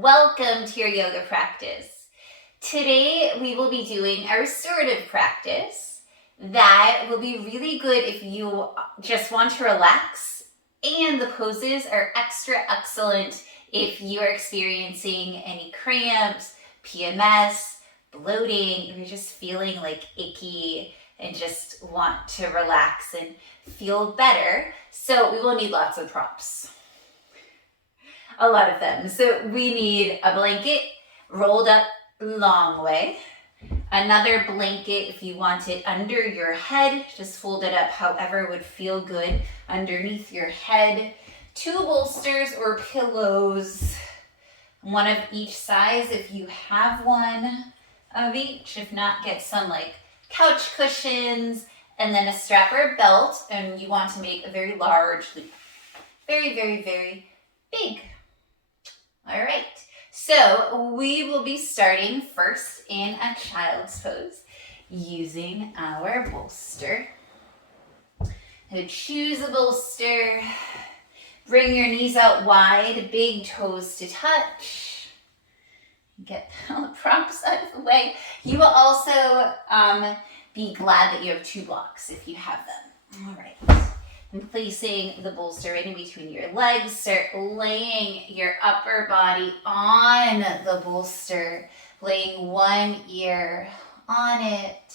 Welcome to your yoga practice. Today we will be doing a restorative practice that will be really good if you just want to relax, and the poses are extra excellent if you are experiencing any cramps, PMS, bloating, or you're just feeling like icky and just want to relax and feel better. So we will need lots of props. A lot of them. So we need a blanket rolled up long way, another blanket if you want it under your head, just fold it up however would feel good underneath your head, 2 bolsters or pillows, one of each size if you have one of each. If not, get some like couch cushions, and then a strap or a belt, and you want to make a very large loop. Very, very, very big. All right, so we will be starting first in a child's pose using our bolster. So choose a bolster, bring your knees out wide, big toes to touch. Get all the props out of the way. You will also be glad that you have 2 blocks if you have them. All right. And placing the bolster right in between your legs, start laying your upper body on the bolster, laying one ear on it.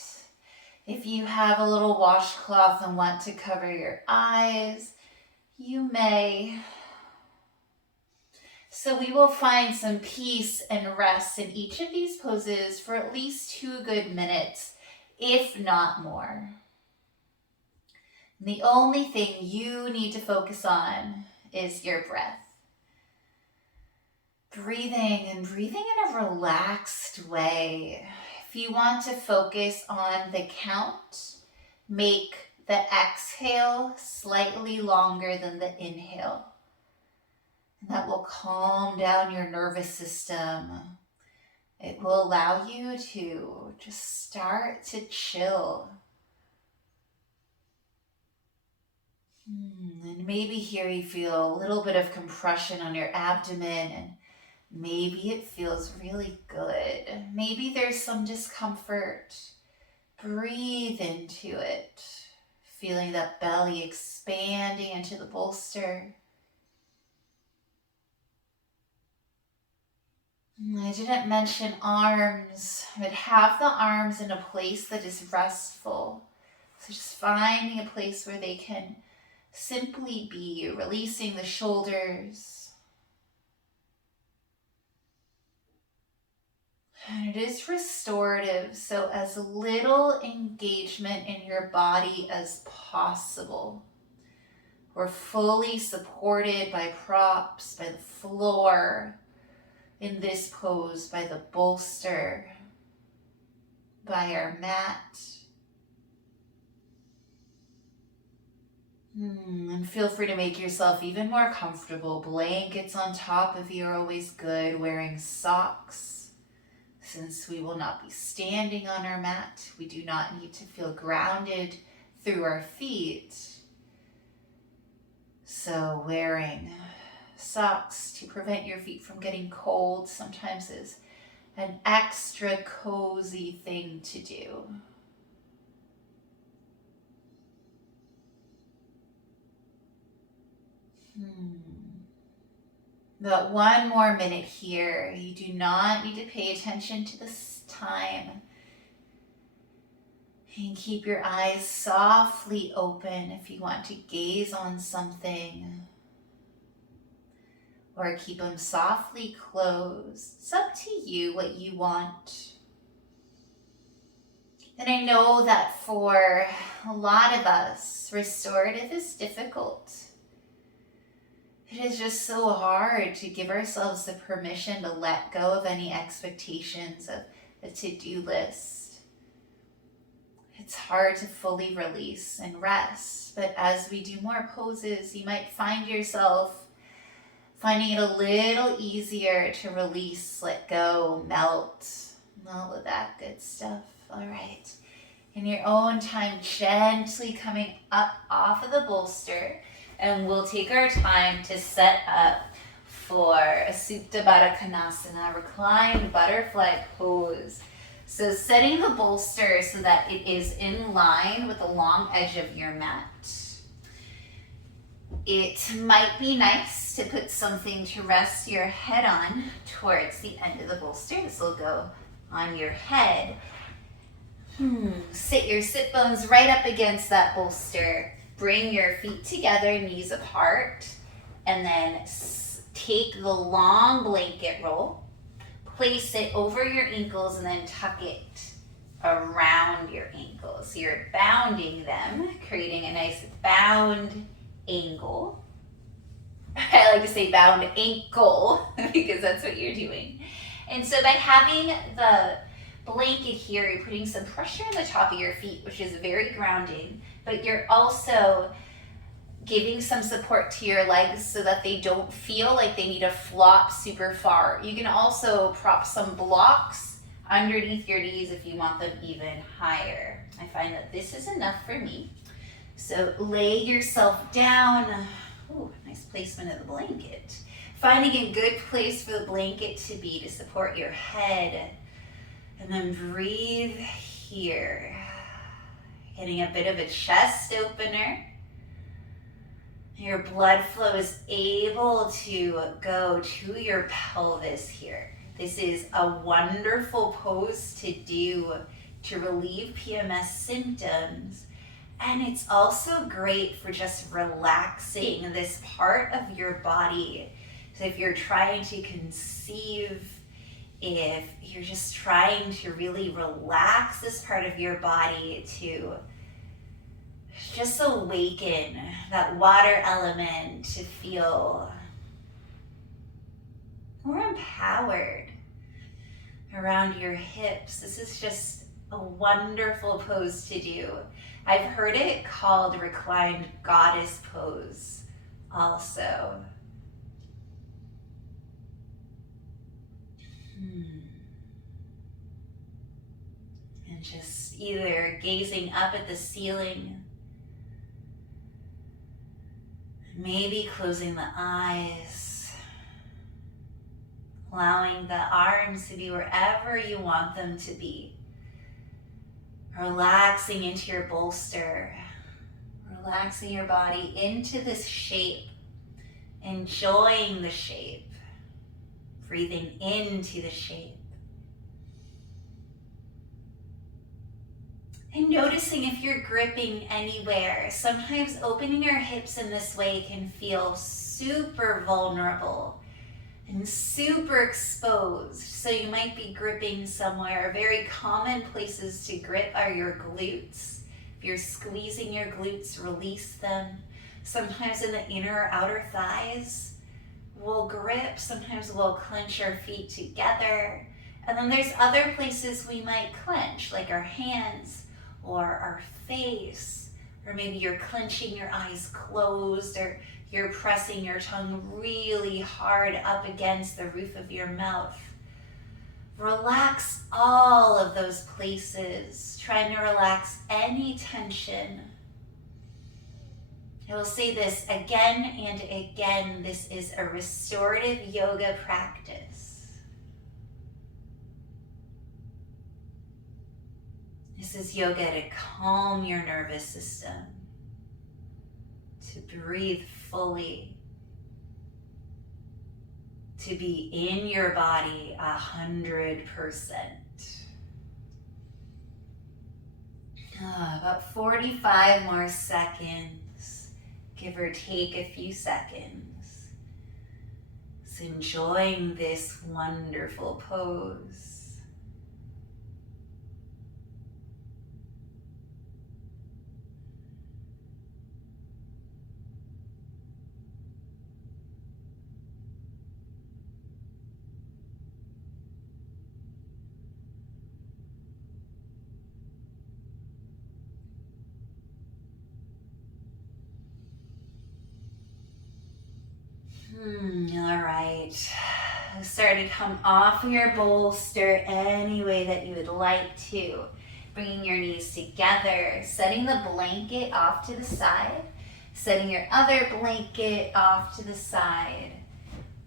If you have a little washcloth and want to cover your eyes, you may. So we will find some peace and rest in each of these poses for at least 2 good minutes, if not more. The only thing you need to focus on is your breath. Breathing in a relaxed way. If you want to focus on the count, make the exhale slightly longer than the inhale. And that will calm down your nervous system. It will allow you to just start to chill. And maybe here you feel a little bit of compression on your abdomen, and maybe it feels really good. Maybe there's some discomfort. Breathe into it, feeling that belly expanding into the bolster. I didn't mention arms, but have the arms in a place that is restful. So just finding a place where they can simply be, releasing the shoulders. And it is restorative, so as little engagement in your body as possible. We're fully supported by props, by the floor, in this pose, by the bolster, by our mat. And feel free to make yourself even more comfortable. Blankets on top of you are always good. Wearing socks, since we will not be standing on our mat. We do not need to feel grounded through our feet. So wearing socks to prevent your feet from getting cold sometimes is an extra cozy thing to do. About 1 more minute here. You do not need to pay attention to this time. And keep your eyes softly open if you want to gaze on something. Or keep them softly closed. It's up to you what you want. And I know that for a lot of us, restorative is difficult. It is just so hard to give ourselves the permission to let go of any expectations of a to-do list. It's hard to fully release and rest, but as we do more poses, you might find yourself finding it a little easier to release, let go, melt, all of that good stuff. All right. In your own time, gently coming up off of the bolster, and we'll take our time to set up for a Supta Baddha Konasana, reclined butterfly pose. So setting the bolster so that it is in line with the long edge of your mat. It might be nice to put something to rest your head on towards the end of the bolster. This will go on your head. Sit your sit bones right up against that bolster. Bring your feet together, knees apart, and then take the long blanket roll, place it over your ankles, and then tuck it around your ankles. So you're bounding them, creating a nice bound angle. I like to say bound ankle because that's what you're doing. And so by having the blanket here, you're putting some pressure on the top of your feet, which is very grounding, but you're also giving some support to your legs so that they don't feel like they need to flop super far. You can also prop some blocks underneath your knees if you want them even higher. I find that this is enough for me. So lay yourself down. Ooh, nice placement of the blanket. Finding a good place for the blanket to be to support your head. And then breathe here. Getting a bit of a chest opener. Your blood flow is able to go to your pelvis here. This is a wonderful pose to do to relieve PMS symptoms. And it's also great for just relaxing this part of your body. So if you're trying to conceive, if you're just trying to really relax this part of your body to just awaken that water element, to feel more empowered around your hips. This is just a wonderful pose to do. I've heard it called reclined goddess pose also. And just either gazing up at the ceiling, maybe closing the eyes, allowing the arms to be wherever you want them to be. Relaxing into your bolster, relaxing your body into this shape, enjoying the shape, breathing into the shape. And noticing if you're gripping anywhere. Sometimes opening your hips in this way can feel super vulnerable and super exposed. So you might be gripping somewhere. Very common places to grip are your glutes. If you're squeezing your glutes, release them. Sometimes in the inner or outer thighs, we'll grip. Sometimes we'll clench our feet together. And then there's other places we might clench, like our hands or our face, or maybe you're clenching your eyes closed, or you're pressing your tongue really hard up against the roof of your mouth. Relax all of those places, trying to relax any tension. I will say this again and again, this is a restorative yoga practice. This is yoga to calm your nervous system, to breathe fully, to be in your body 100%. About 45 more seconds, give or take a few seconds. Just enjoying this wonderful pose. All right, start to come off of your bolster any way that you would like to. Bringing your knees together, setting the blanket off to the side, setting your other blanket off to the side.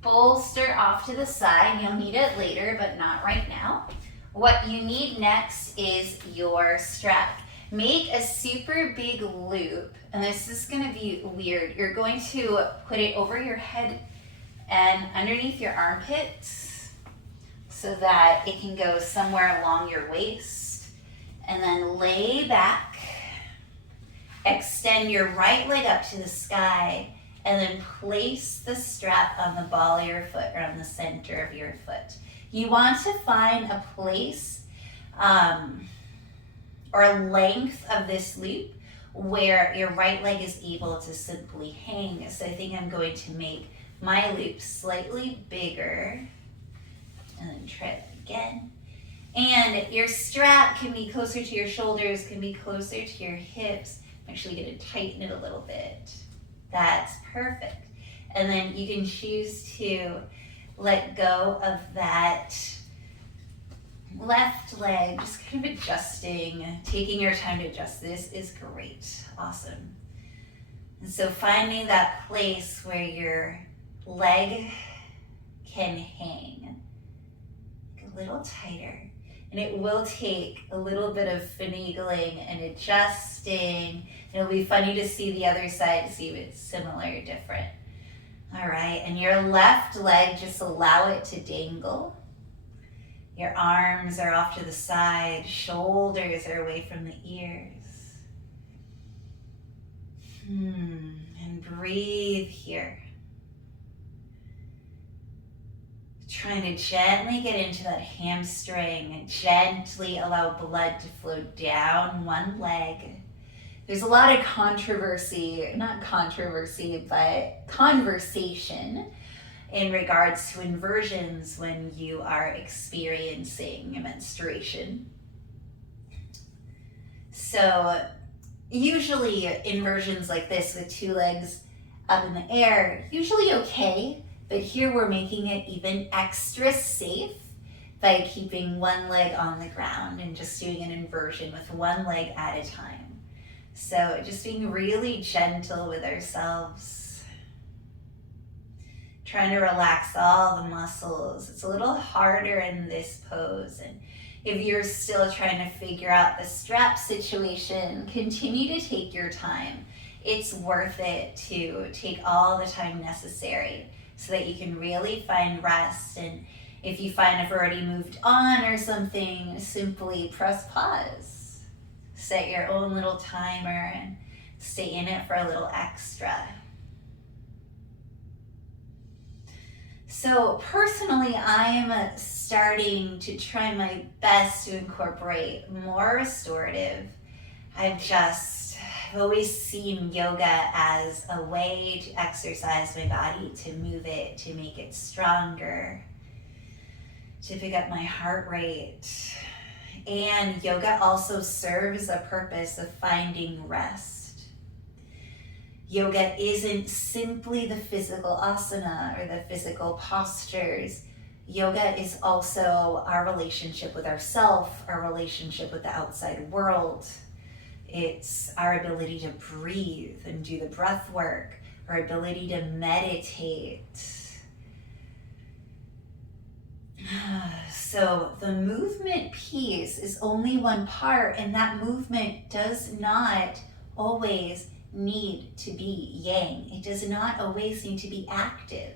bolster off to the side. You'll need it later, but not right now. What you need next is your strap. Make a super big loop, and this is going to be weird. You're going to put it over your head and underneath your armpits so that it can go somewhere along your waist. And then lay back, extend your right leg up to the sky, and then place the strap on the ball of your foot or on the center of your foot. You want to find a place or a length of this loop where your right leg is able to simply hang. So I think I'm going to make my loop slightly bigger, and then try that again. And your strap can be closer to your shoulders, can be closer to your hips. I'm actually going to tighten it a little bit. That's perfect. And then you can choose to let go of that left leg, just kind of adjusting, taking your time to adjust. This is great. Awesome. And so finding that place where your leg can hang a little tighter. And it will take a little bit of finagling and adjusting. It'll be funny to see the other side to see if it's similar or different. All right, and your left leg, just allow it to dangle. Your arms are off to the side, shoulders are away from the ears. And breathe here. Trying to gently get into that hamstring and gently allow blood to flow down one leg. There's a lot of conversation in regards to inversions when you are experiencing a menstruation. So usually inversions like this with two legs up in the air, usually okay, but here we're making it even extra safe by keeping one leg on the ground and just doing an inversion with one leg at a time. So just being really gentle with ourselves. Trying to relax all the muscles. It's a little harder in this pose. And if you're still trying to figure out the strap situation, continue to take your time. It's worth it to take all the time necessary so that you can really find rest. And if you find I've already moved on or something, simply press pause. Set your own little timer and stay in it for a little extra. So personally, I'm starting to try my best to incorporate more restorative. I've always seen yoga as a way to exercise my body, to move it, to make it stronger, to pick up my heart rate. And yoga also serves a purpose of finding rest. Yoga isn't simply the physical asana or the physical postures. Yoga is also our relationship with ourselves, our relationship with the outside world. It's our ability to breathe and do the breath work, our ability to meditate. So the movement piece is only one part, and that movement does not always need to be yang. It does not always need to be active.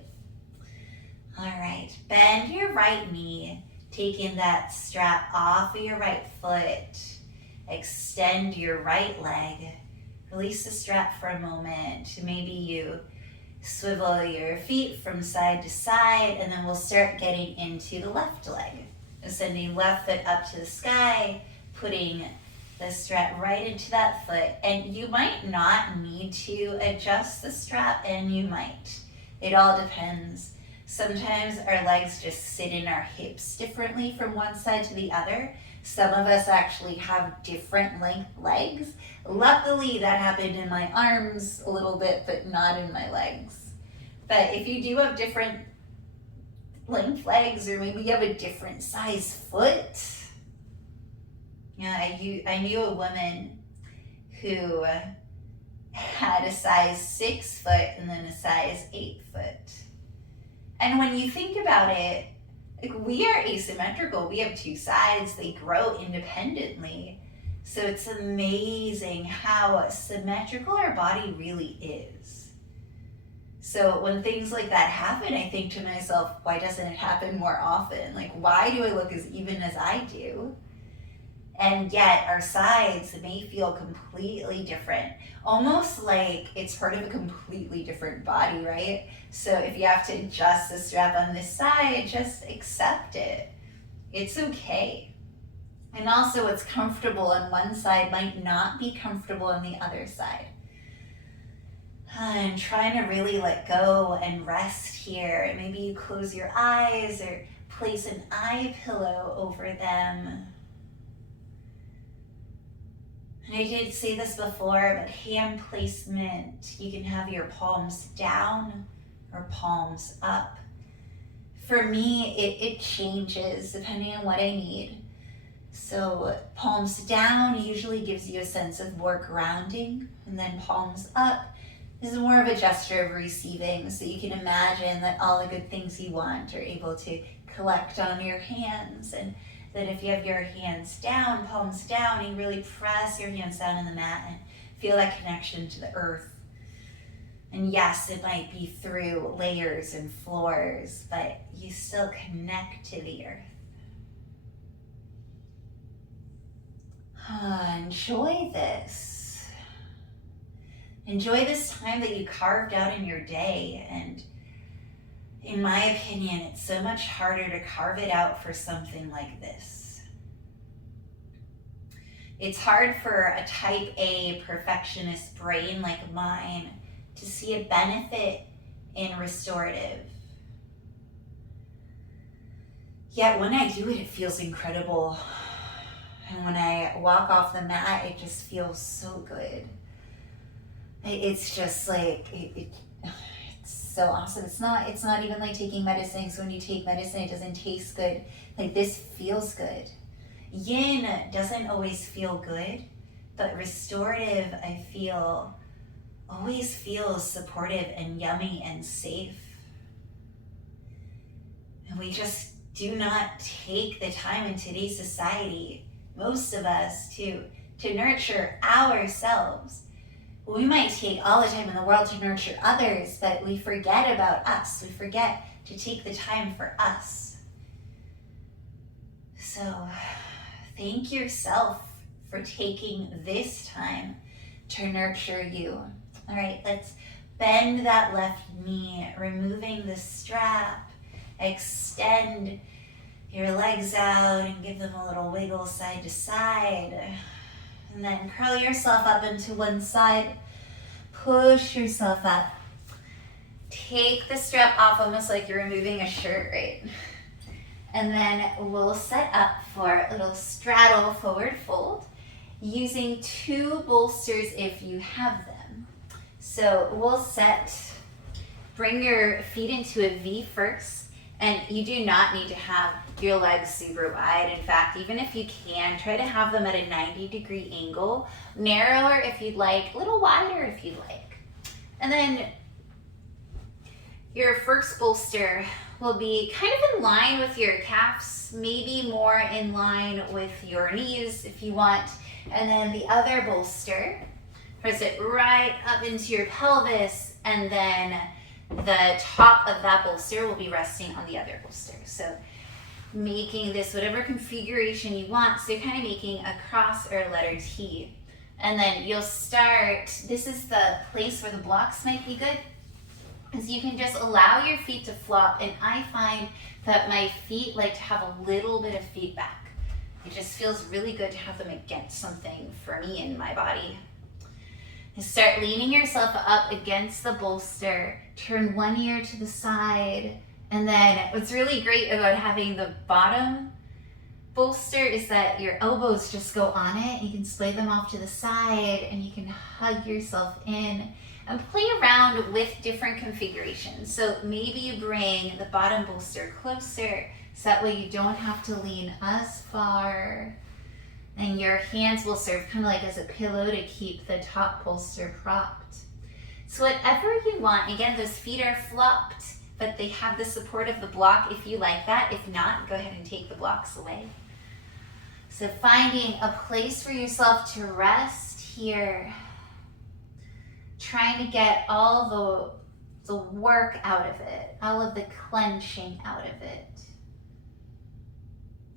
All right, bend your right knee, taking that strap off of your right foot. Extend your right leg. Release the strap for a moment. Maybe you swivel your feet from side to side, and then we'll start getting into the left leg. Sending left foot up to the sky, putting the strap right into that foot. And you might not need to adjust the strap, and you might. It all depends. Sometimes our legs just sit in our hips differently from one side to the other. Some of us actually have different length legs. Luckily, that happened in my arms a little bit, but not in my legs. But if you do have different length legs, or maybe you have a different size foot. Yeah, I knew a woman who had a size 6 foot and then a size 8 foot. And when you think about it, like, we are asymmetrical. We have two sides. They grow independently. So it's amazing how symmetrical our body really is. So when things like that happen, I think to myself, why doesn't it happen more often? Like, why do I look as even as I do? And yet our sides may feel completely different, almost like it's part of a completely different body, right? So if you have to adjust the strap on this side, just accept it. It's okay. And also what's comfortable on one side might not be comfortable on the other side. And trying to really let go and rest here. Maybe you close your eyes or place an eye pillow over them. And I did say this before, but hand placement, you can have your palms down or palms up. For me, it changes depending on what I need. So palms down usually gives you a sense of more grounding, and then palms up is more of a gesture of receiving. So you can imagine that all the good things you want are able to collect on your hands, and that if you have your hands down, palms down, you really press your hands down in the mat and feel that connection to the earth. And yes, it might be through layers and floors, but you still connect to the earth. Enjoy this. Enjoy this time that you carved out in your day. And in my opinion, it's so much harder to carve it out for something like this. It's hard for a type A perfectionist brain like mine to see a benefit in restorative. Yet when I do it, it feels incredible. And when I walk off the mat, it just feels so good. It's just like, it's so awesome. It's not even like taking medicine. So when you take medicine, it doesn't taste good. Like, this feels good. Yin doesn't always feel good, but restorative, I feel, always feels supportive and yummy and safe. And we just do not take the time in today's society, most of us, to nurture ourselves. We might take all the time in the world to nurture others, but we forget about us. We forget to take the time for us. So thank yourself for taking this time to nurture you. All right, let's bend that left knee, removing the strap. Extend your legs out and give them a little wiggle side to side. And then curl yourself up into one side. Push yourself up. Take the strap off almost like you're removing a shirt, right? And then we'll set up for a little straddle forward fold using two bolsters if you have them. So we'll bring your feet into a V first. And you do not need to have your legs super wide. In fact, even if you can, try to have them at a 90-degree angle. Narrower if you'd like, a little wider if you'd like. And then your first bolster will be kind of in line with your calves, maybe more in line with your knees if you want. And then the other bolster, press it right up into your pelvis, and then the top of that bolster will be resting on the other bolster. So making this whatever configuration you want. So you're kind of making a cross or a letter T. And then you'll start, this is the place where the blocks might be good, is you can just allow your feet to flop. And I find that my feet like to have a little bit of feedback. It just feels really good to have them against something for me in my body. And start leaning yourself up against the bolster. Turn one ear to the side. And then what's really great about having the bottom bolster is that your elbows just go on it. You can splay them off to the side and you can hug yourself in and play around with different configurations. So maybe you bring the bottom bolster closer so that way you don't have to lean as far. And your hands will serve kind of like as a pillow to keep the top bolster propped. So whatever you want, again, those feet are flopped, but they have the support of the block if you like that. If not, go ahead and take the blocks away. So finding a place for yourself to rest here. Trying to get all the work out of it, all of the clenching out of it.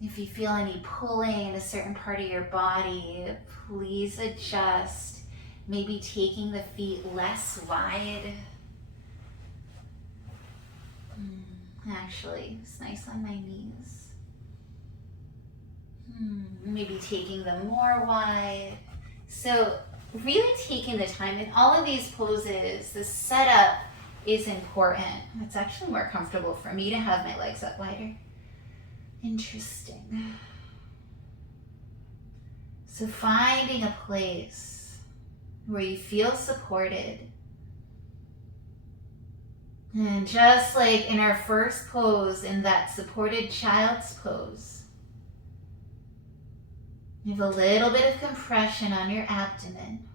If you feel any pulling in a certain part of your body, please adjust. Maybe taking the feet less wide. Actually, it's nice on my knees. Maybe taking them more wide. So really taking the time in all of these poses, the setup is important. It's actually more comfortable for me to have my legs up wider. Interesting. So finding a place where you feel supported. And just like in our first pose, in that supported child's pose, you have a little bit of compression on your abdomen.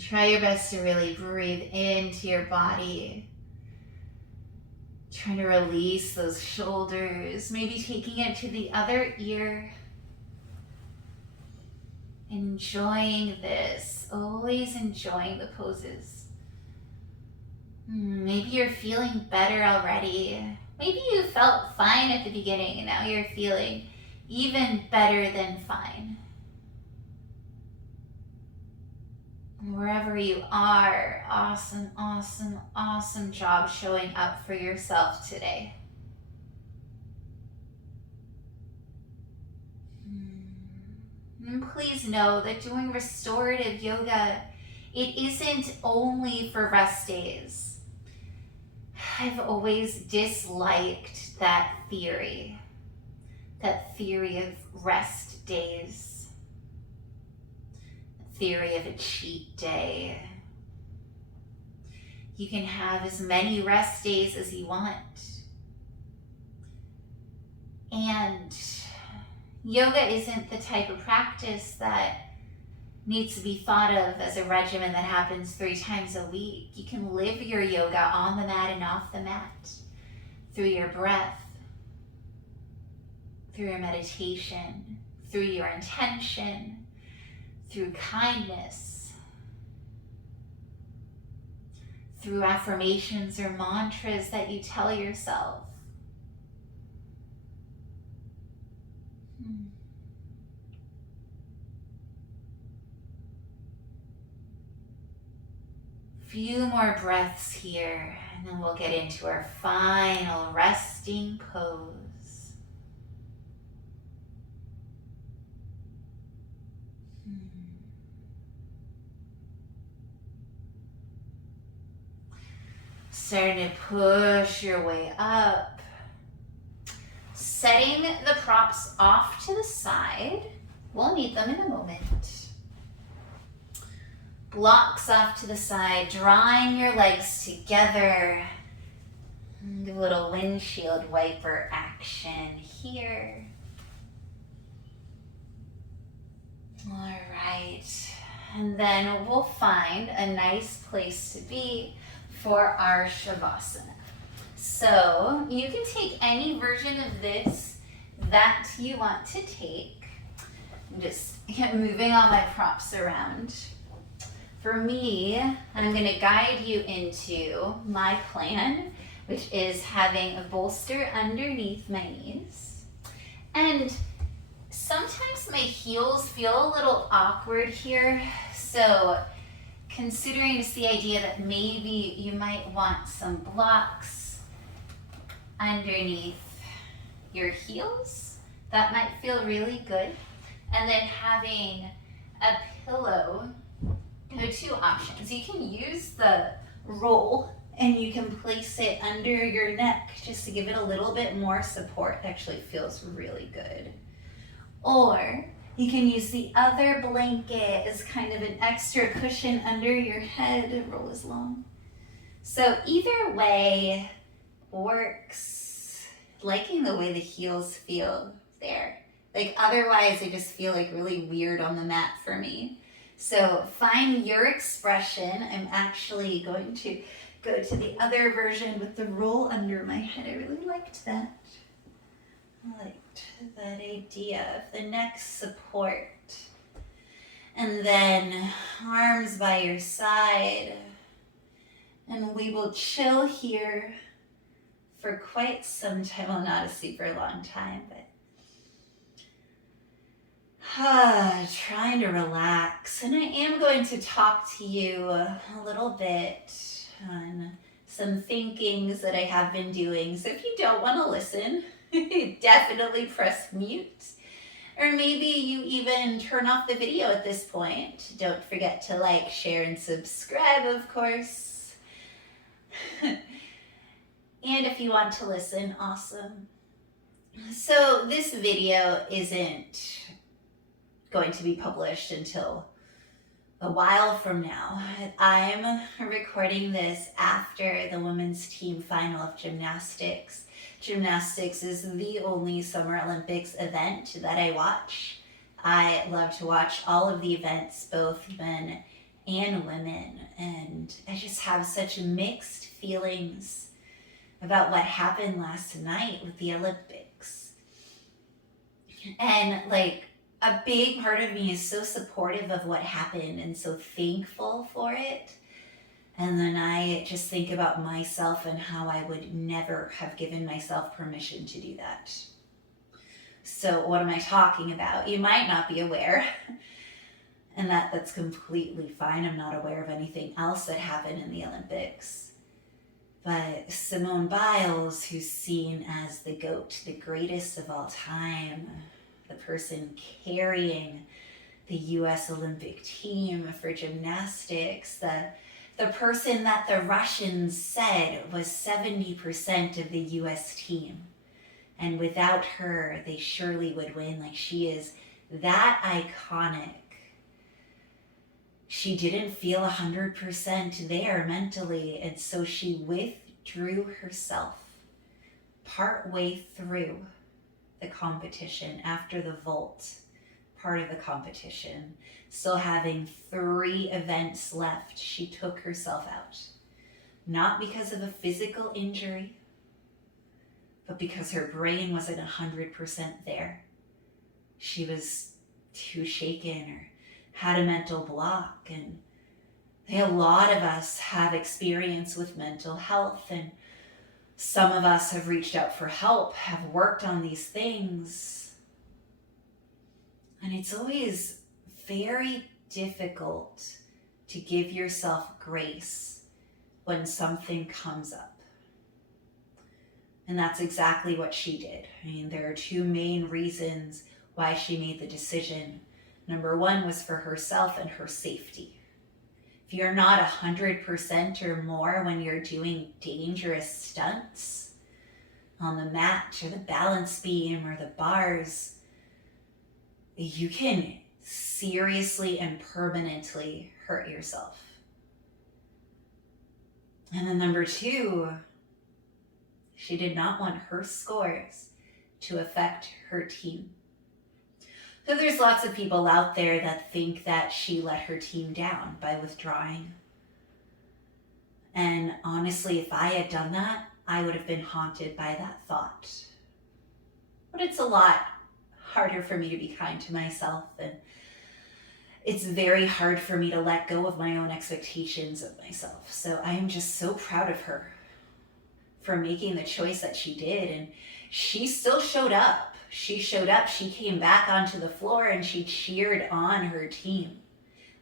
Try your best to really breathe into your body. Trying to release those shoulders, maybe taking it to the other ear. Enjoying this, always enjoying the poses. Maybe you're feeling better already. Maybe you felt fine at the beginning and now you're feeling even better than fine. Wherever you are, awesome, awesome, awesome job showing up for yourself today. And please know that doing restorative yoga, it isn't only for rest days. I've always disliked that theory of rest days. Theory of a cheat day. You can have as many rest days as you want. And yoga isn't the type of practice that needs to be thought of as a regimen that happens 3 times a week. You can live your yoga on the mat and off the mat through your breath, through your meditation, through your intention, through kindness, through affirmations or mantras that you tell yourself. Few more breaths here, and then we'll get into our final resting pose. Starting to push your way up. Setting the props off to the side. We'll need them in a moment. Blocks off to the side, drawing your legs together. Do a little windshield wiper action here. All right, and then we'll find a nice place to be for our Shavasana. So you can take any version of this that you want to take. I'm just moving all my props around. For me, I'm going to guide you into my plan, which is having a bolster underneath my knees. And sometimes my heels feel a little awkward here, so considering just the idea that maybe you might want some blocks underneath your heels, that might feel really good. And then having a pillow. There are 2 options. You can use the roll and you can place it under your neck just to give it a little bit more support. It actually feels really good. Or you can use the other blanket as kind of an extra cushion under your head. The roll is long. So either way works. Liking the way the heels feel there. Like otherwise they just feel like really weird on the mat for me. So find your expression. I'm actually going to go to the other version with the roll under my head. I really liked that. I liked that idea of the neck support. And then arms by your side. And we will chill here for quite some time. Well, not a super long time, but trying to relax. And I am going to talk to you a little bit on some thinkings that I have been doing. So if you don't want to listen, definitely press mute. Or maybe you even turn off the video at this point. Don't forget to like, share, and subscribe, of course. And if you want to listen, awesome. So this video isn't going to be published until a while from now. I'm recording this after the women's team final of gymnastics. Gymnastics is the only Summer Olympics event that I watch. I love to watch all of the events, both men and women, and I just have such mixed feelings about what happened last night with the Olympics. And like, a big part of me is so supportive of what happened and so thankful for it. And then I just think about myself and how I would never have given myself permission to do that. So what am I talking about? You might not be aware, and that's completely fine. I'm not aware of anything else that happened in the Olympics. But Simone Biles, who's seen as the GOAT, the greatest of all time, the person carrying the US Olympic team for gymnastics, the person that the Russians said was 70% of the US team. And without her, they surely would win. Like, she is that iconic. She didn't feel 100% there mentally, and so she withdrew herself partway through the competition, after the vault part of the competition, still having 3 events left. She took herself out, not because of a physical injury, but because her brain wasn't 100% there. She was too shaken or had a mental block. And a lot of us have experience with mental health, and some of us have reached out for help, have worked on these things. And it's always very difficult to give yourself grace when something comes up. And that's exactly what she did. I mean, there are 2 main reasons why she made the decision. Number 1 was for herself and her safety. If you're not 100% or more when you're doing dangerous stunts on the mat or the balance beam or the bars, you can seriously and permanently hurt yourself. And then number 2, she did not want her scores to affect her team. So there's lots of people out there that think that she let her team down by withdrawing. And honestly, if I had done that, I would have been haunted by that thought. But it's a lot harder for me to be kind to myself, and it's very hard for me to let go of my own expectations of myself. So I am just so proud of her for making the choice that she did, and she still showed up. She showed up, she came back onto the floor, and she cheered on her team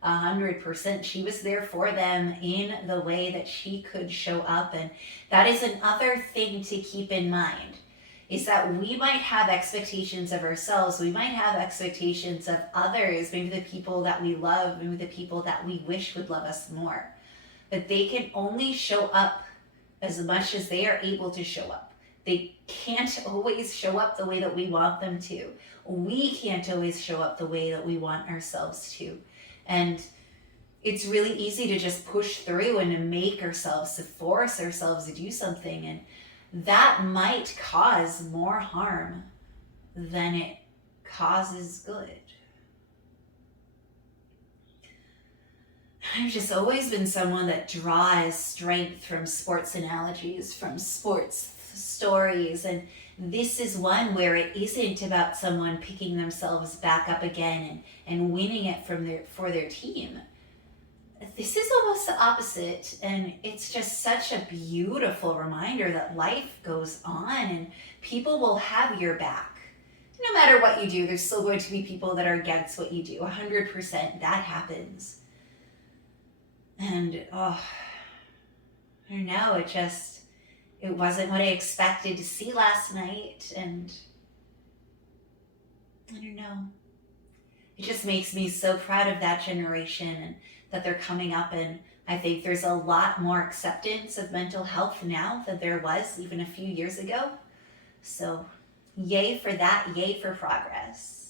100%. She was there for them in the way that she could show up. And that is another thing to keep in mind, is that we might have expectations of ourselves. We might have expectations of others, maybe the people that we love, maybe the people that we wish would love us more. But they can only show up as much as they are able to show up. They can't always show up the way that we want them to. We can't always show up the way that we want ourselves to. And it's really easy to just push through and to make ourselves, to force ourselves to do something. And that might cause more harm than it causes good. I've just always been someone that draws strength from sports analogies, from sports stories, and this is one where it isn't about someone picking themselves back up again and winning it for their team. This is almost the opposite, and it's just such a beautiful reminder that life goes on and people will have your back. No matter what you do, there's still going to be people that are against what you do. 100%, that happens. And I don't know, it wasn't what I expected to see last night, and I don't know. It just makes me so proud of that generation and that they're coming up, and I think there's a lot more acceptance of mental health now than there was even a few years ago. So yay for that, yay for progress.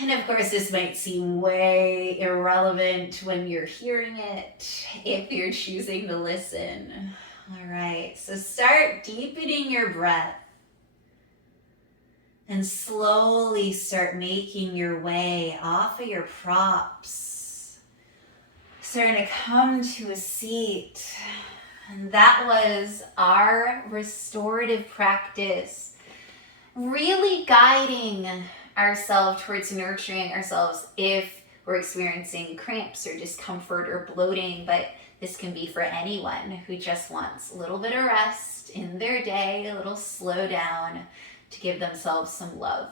And of course, this might seem way irrelevant when you're hearing it, if you're choosing to listen. All right, so start deepening your breath and slowly start making your way off of your props. Starting to come to a seat. And that was our restorative practice. Really guiding ourselves towards nurturing ourselves if we're experiencing cramps or discomfort or bloating, but this can be for anyone who just wants a little bit of rest in their day, a little slow down to give themselves some love.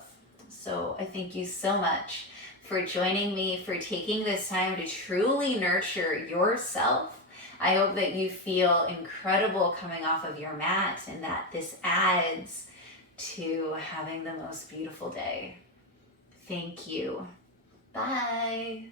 So I thank you so much for joining me, for taking this time to truly nurture yourself. I hope that you feel incredible coming off of your mat and that this adds to having the most beautiful day. Thank you. Bye.